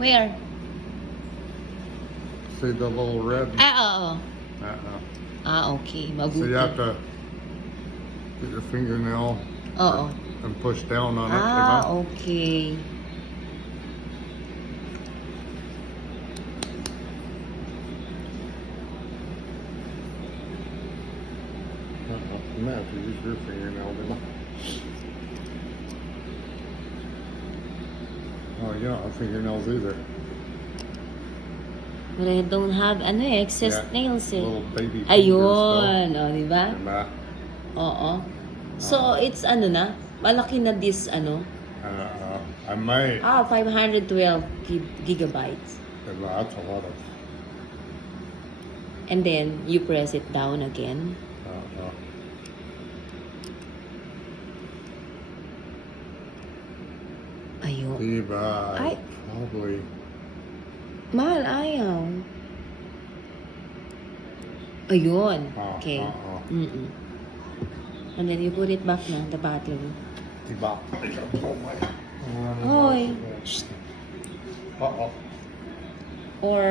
Where? See the little red? Oo. Okay. So you Mabuti. have to get your fingernail Oo. and push down on it, diba? Okay. You may have to use your fingernail, diba? Oh, you don't have fingernails either. But I don't have excess Yeah, nails eh. Little baby fingers Ayun. O, diba? still. Diba? Oo. So, it's na? Malaki na this I might. 512 gigabytes. Diba? That's a lot of. And then, you press it down again. Ayun. Diba? Ay. Probably. Mahal, ayaw. Ayun. Okay. Mm-mm. And then you put it back na, the battery. Diba? Hoy. Or...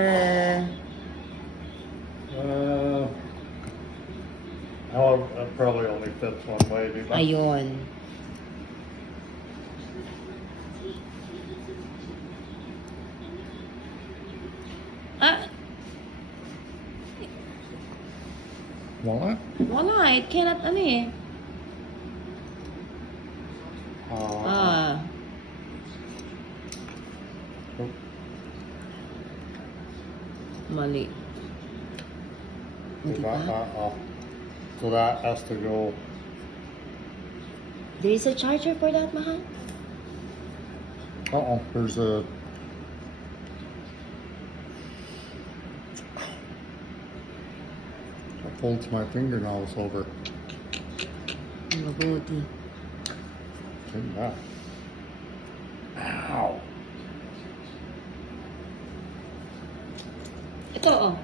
It probably only fits one way, diba? Ayun. What? Wala. It cannot, Mali. Diba? So that has to go. There is a charger for that, mahal? There's a. It folds my fingernails over. Mabuti. Take that. Ow. Ito, oh.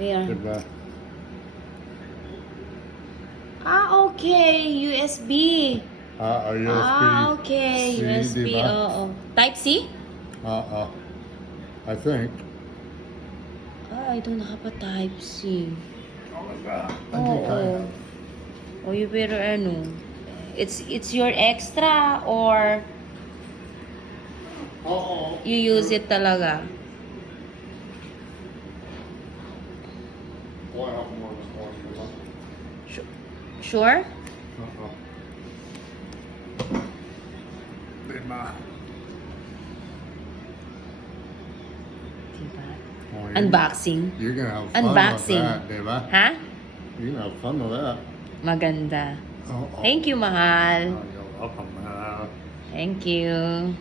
Where? Diba? Okay. USB. USB. Okay. C, USB, diba? oo. Type C? I think. I don't have a Type C. I think Oh, you better it's your extra or you use it talaga? Well, I have more than one, diba? Sure? Diba? Diba? Oh, Unboxing. You're gonna have fun Unboxing. with that, diba? Ha? You're gonna have fun with that. Maganda. Thank you, mahal. You're welcome. Thank you.